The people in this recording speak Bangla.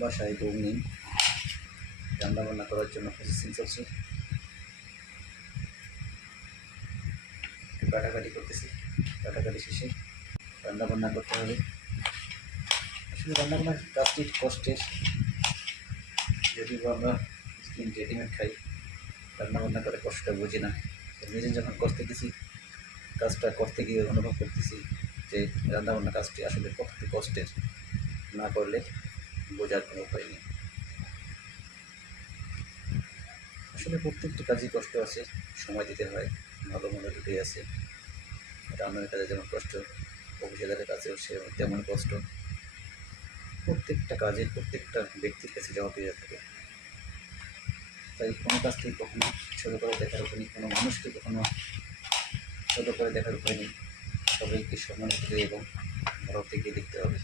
বাসায় বউ নেই, রান্নাবান্না করার জন্য প্রসেসিং চলছে, কাটাকাটি করতেছি। কাটাকাটি শেষে রান্নাবান্না করতে হবে। আসলে রান্নাবান্নার কাজটি কষ্টের, যদিও আমরা রেডিমেড খাই, রান্নাবান্না করে কষ্টটা বুঝি না। নিজে যখন করতে গেছি, কাজটা করতে গিয়ে অনুভব করতেছি যে রান্নাবান্না কাজটি আসলে কতটি কষ্টের, না করলে বোঝার কোনো উপায় নেই। আসলে প্রত্যেকটি কাজই কষ্ট আছে, সময় দিতে হয়, ভালো মন্দ দুটোই আছে। রান্নার কাজে যেমন কষ্ট, অফিসের কাছেও সে তেমন কষ্ট। প্রত্যেকটা কাজে প্রত্যেকটা ব্যক্তির কাছে জবাবদিহিতা থাকে। তাই কোনো কাজকেই কখনো ছোটো করে দেখার উপায় নেই, কোনো মানুষকে কখনো ছোটো করে দেখার উপায় নেই। সবাইকে সম্মান করে এবং ভালো থেকে দেখতে হবে।